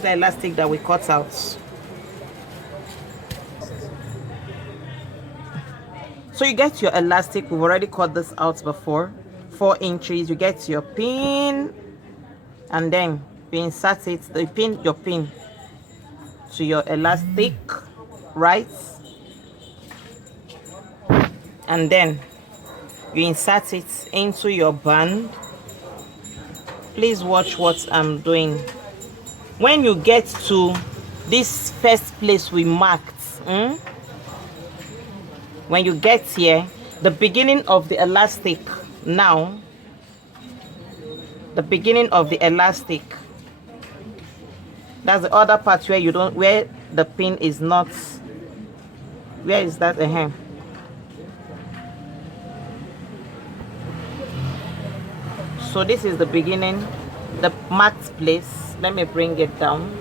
The elastic that we cut out. So you get your elastic. We've already cut this out before. 4 inches. You get your pin, and then you insert it. Your pin to your elastic, right? And then you insert it into your band. Please watch what I'm doing. When you get to this first place we marked, when you get here, the beginning of the elastic now, the beginning of the elastic, that's the other part where you don't, where the pin is not, where is that? So this is the beginning, the marked place. Let me bring it down.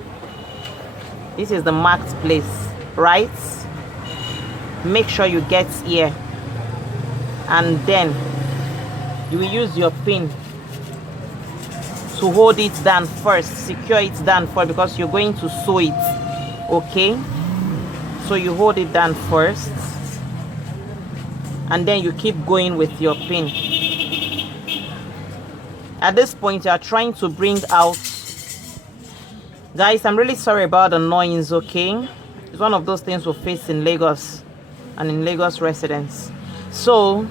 This is the marked place, right? Make sure you get here, and then you will use your pin to hold it down first, secure it down first, because you're going to sew it. Okay, so you hold it down first, and then you keep going with your pin. At this point, you are trying to bring out, guys, I'm really sorry about the noise. Okay, it's one of those things we face in Lagos and in Lagos residents. So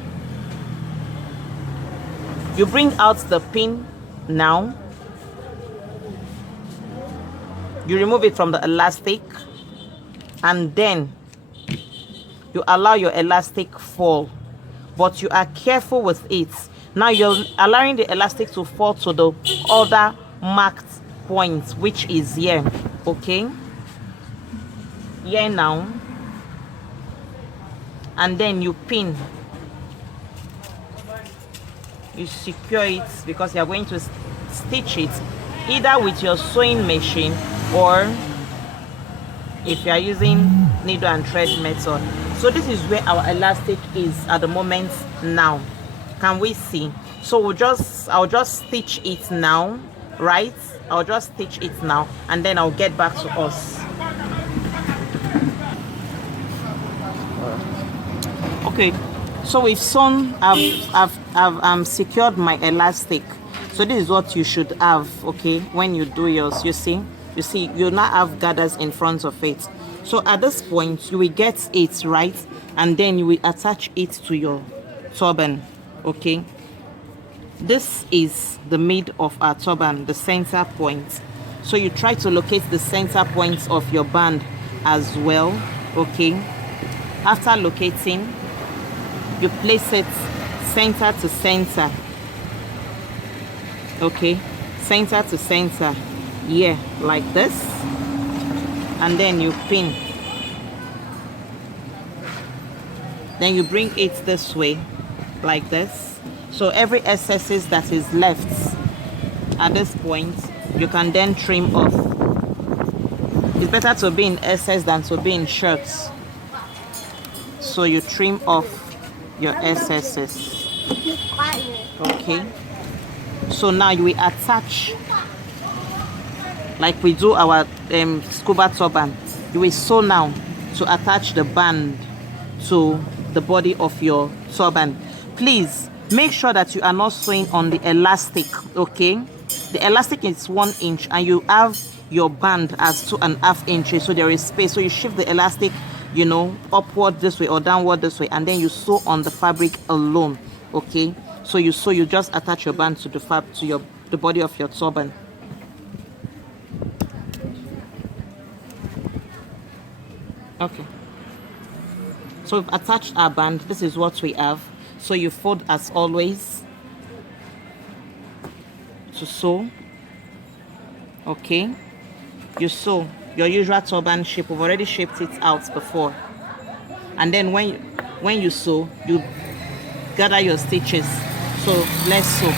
you bring out the pin now, you remove it from the elastic, and then you allow your elastic fall, but you are careful with it. Now you're allowing the elastic to fall to the other marked point, which is here. Okay, here now, and then you pin, you secure it, because you are going to stitch it either with your sewing machine, or if you are using needle and thread method. So this is where our elastic is at the moment now. Can we see? So I'll just stitch it now, right? I'll just stitch it now, and then I'll get back to us. Okay, so we've sewn, I've secured my elastic. So this is what you should have, okay, when you do yours. You see you now have gathers in front of it. So at this point you will get it, right, and then you will attach it to your turban. Okay, this is the mid of our turban, the center point. So you try to locate the center point of your band as well. Okay, after locating, you place it center to center. Okay, center to center, yeah, like this, and then you pin. Then you bring it this way, like this. So every excess that is left at this point, you can then trim off. It's better to be in excess than to be in shorts. So you trim off your excesses. Okay, so now you will attach, like we do our scuba turban. You will sew now to attach the band to the body of your turban. Please make sure that you are not sewing on the elastic. Okay, the elastic is 1 inch and you have your band as 2.5 inches, so there is space. So you shift the elastic, you know, upward this way or downward this way, and then you sew on the fabric alone. Okay, so you just attach your band to the body of your turban. Okay, so we've attached our band. This is what we have. So you fold as always to sew. Okay, you sew your usual turban shape. We've already shaped it out before, and then when you sew, you gather your stitches. So let's sew.